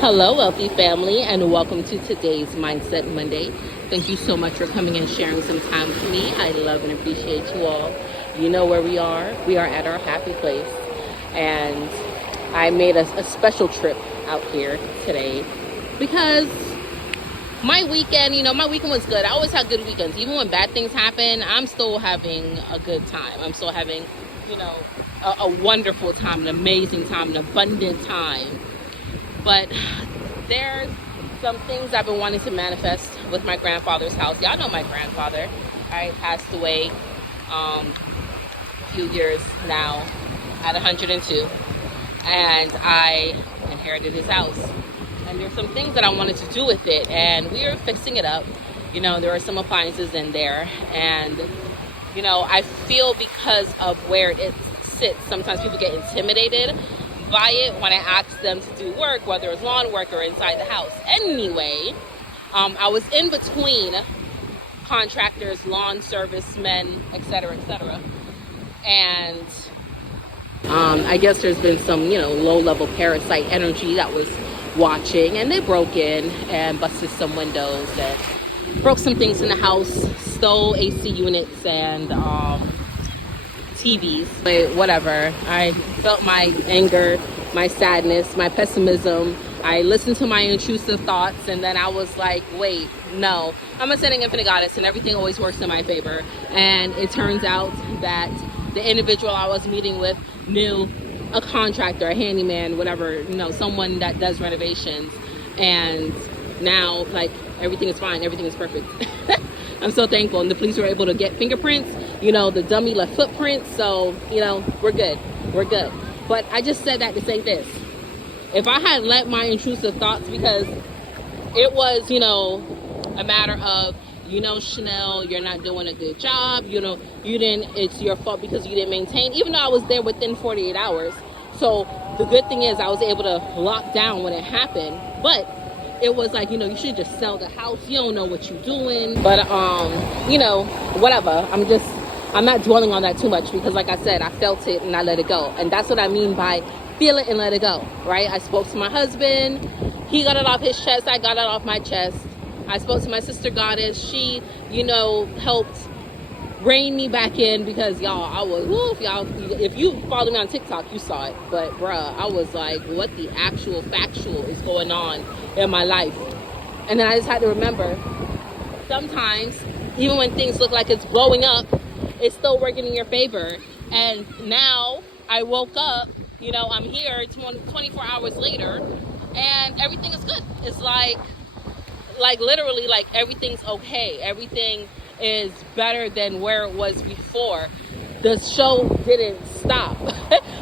Hello, wealthy family, and welcome to today's Mindset Monday. Thank you so much for coming and sharing some time with me. I love and appreciate you all. You know where we are. We are at our happy place, and I made a special trip out here today because my weekend was good. I always have good weekends. Even when bad things happen, I'm still having a good time. I'm still having, a wonderful time, an amazing time, an abundant time. But there's some things I've been wanting to manifest with my grandfather's house. Y'all know my grandfather. I passed away a few years now at 102. And I inherited his house. And there's some things that I wanted to do with it. And we are fixing it up. There are some appliances in there. And, I feel because of where it sits, sometimes people get intimidated by it when I ask them to do work, whether it's lawn work or inside the house. Anyway, I was in between contractors, lawn service men, etc., etc. And I guess there's been some, low-level parasite energy that was watching, and they broke in and busted some windows and broke some things in the house, stole AC units and TVs, but whatever. I felt my anger, my sadness, my pessimism. I listened to my intrusive thoughts, and then I was like, wait, no, I'm ascending infinite goddess, and everything always works in my favor. And it turns out that the individual I was meeting with knew a contractor, a handyman, whatever, someone that does renovations. And now, everything is fine, everything is perfect. I'm so thankful. And the police were able to get fingerprints, the dummy left footprints. So, we're good. We're good. But I just said that to say this. If I had let my intrusive thoughts, because it was, a matter of, Chanel, you're not doing a good job. It's your fault because you didn't maintain, even though I was there within 48 hours. So the good thing is I was able to lock down when it happened. But it was like, you should just sell the house. You don't know what you're doing. But, whatever. I'm not dwelling on that too much because, like I said, I felt it and I let it go. And that's what I mean by feel it and let it go, right? I spoke to my husband. He got it off his chest. I got it off my chest. I spoke to my sister goddess. She, helped rein me back in because, y'all, I was, if you follow me on TikTok, you saw it. But, bruh, I was like, what the actual factual is going on in my life? And then I just had to remember, sometimes, even when things look like it's blowing up, it's still working in your favor. And now I woke up, I'm here 24 hours later, and everything is good. It's like literally, everything's okay. Everything is better than where it was before. The show didn't stop.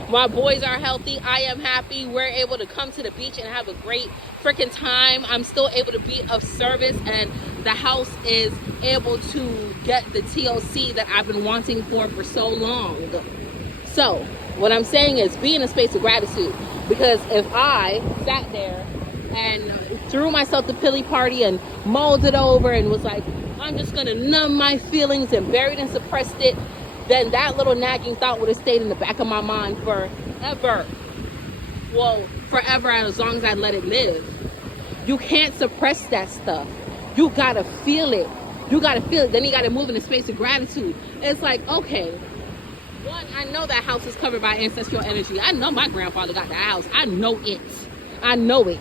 My boys are healthy. I am happy. We're able to come to the beach and have a great freaking time. I'm still able to be of service, and the house is able to get the TLC that I've been wanting for so long. So what I'm saying is be in a space of gratitude, because if I sat there and threw myself the pity party and mulled it over and was like, I'm just gonna numb my feelings and buried and suppressed it, then that little nagging thought would have stayed in the back of my mind forever. Well, forever, as long as I let it live. You can't suppress that stuff. You gotta feel it. You gotta feel it. Then you gotta move in a space of gratitude. It's like, okay, one, I know that house is covered by ancestral energy. I know my grandfather got that house. I know it. I know it.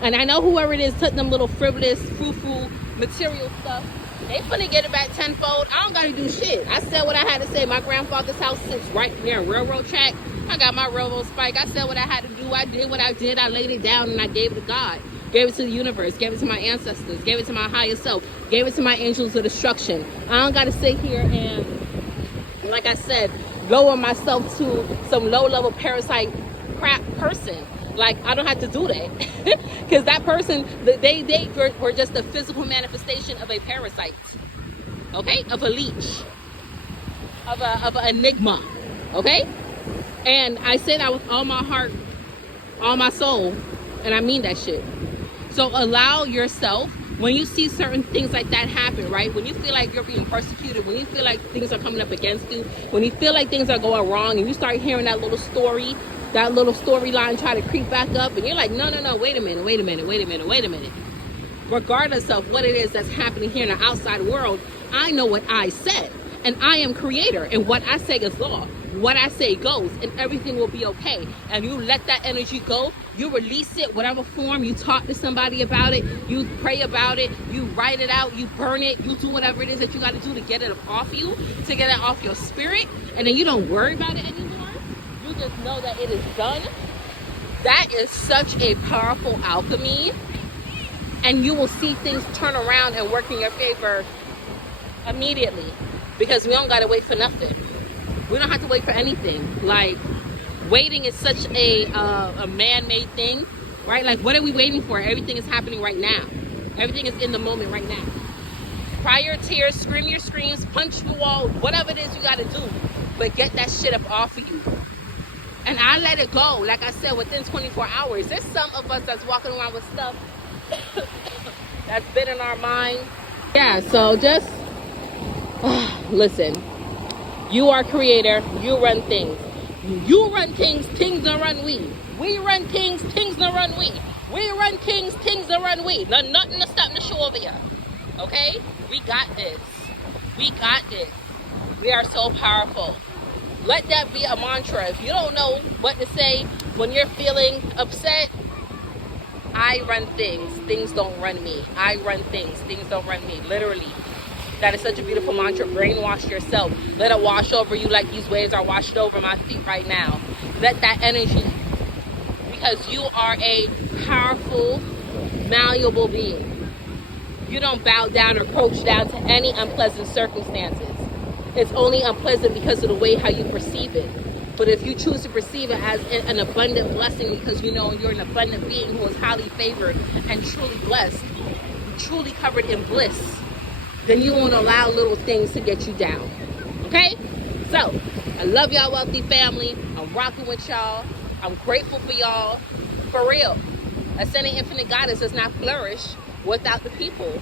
And I know whoever it is took them little frivolous, foo-foo material stuff. They finna get it back tenfold. I don't gotta do shit. I said what I had to say. My grandfather's house sits right near a railroad track. I got my railroad spike. I said what I had to do. I did what I did. I laid it down and I gave it to God. Gave it to the universe. Gave it to my ancestors. Gave it to my higher self. Gave it to my angels of destruction. I don't gotta sit here and, like I said, lower myself to some low-level parasite crap person. Like, I don't have to do that. Because that person, they were just a physical manifestation of a parasite, okay? Of a leech, of an enigma, okay? And I say that with all my heart, all my soul, and I mean that shit. So allow yourself, when you see certain things like that happen, right? When you feel like you're being persecuted, when you feel like things are coming up against you, when you feel like things are going wrong, and you start hearing that little story, that little storyline try to creep back up, and you're like, no, wait a minute. Regardless of what it is that's happening here in the outside world, I know what I said, and I am creator, and what I say is law. What I say goes, and everything will be okay. And you let that energy go, you release it, whatever form, you talk to somebody about it, you pray about it, you write it out, you burn it, you do whatever it is that you got to do to get it off you, to get it off your spirit, and then you don't worry about it anymore. You just know that it is done. That is such a powerful alchemy, and you will see things turn around and work in your favor immediately, because we don't got to wait for nothing. We don't have to wait for anything. Like, waiting is such a man-made thing, right? Like, what are we waiting for? Everything is happening right now. Everything is in the moment right now. Cry your tears, scream your screams, punch the wall, whatever it is you got to do, but get that shit up off of you. And I let it go, like I said, within 24 hours. There's some of us that's walking around with stuff that's been in our mind. Yeah, so just listen. You are creator. You run things. You run things. Things don't run we. We run things. Things don't run we. We run things. Things don't run we. Nothing to stop the show over here. Okay? We got this. We got this. We are so powerful. Let that be a mantra. If you don't know what to say when you're feeling upset, I run things. Things don't run me. I run things. Things don't run me. Literally. That is such a beautiful mantra. Brainwash yourself. Let it wash over you like these waves are washed over my feet right now. Let that energy, because you are a powerful, malleable being. You don't bow down or crouch down to any unpleasant circumstances. It's only unpleasant because of the way how you perceive it. But if you choose to perceive it as an abundant blessing, because you know you're an abundant being who is highly favored and truly blessed, truly covered in bliss, then you won't allow little things to get you down. Okay? So, I love y'all, wealthy family. I'm rocking with y'all. I'm grateful for y'all. For real. Ascending Infinite Goddess does not flourish without the people,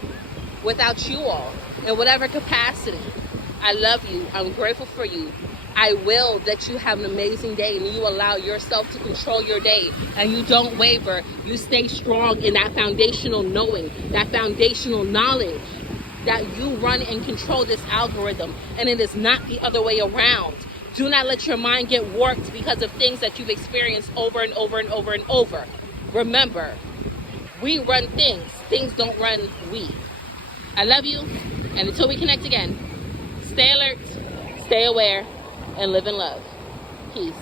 without you all, in whatever capacity. I love you. I'm grateful for you. I will that you have an amazing day, and you allow yourself to control your day, and you don't waver. You stay strong in that foundational knowing, that foundational knowledge, that you run and control this algorithm, and it is not the other way around. Do not let your mind get warped because of things that you've experienced over and over and over and over. Remember, we run things. Things don't run we. I love you, and until we connect again, stay alert, stay aware, and live in love. Peace.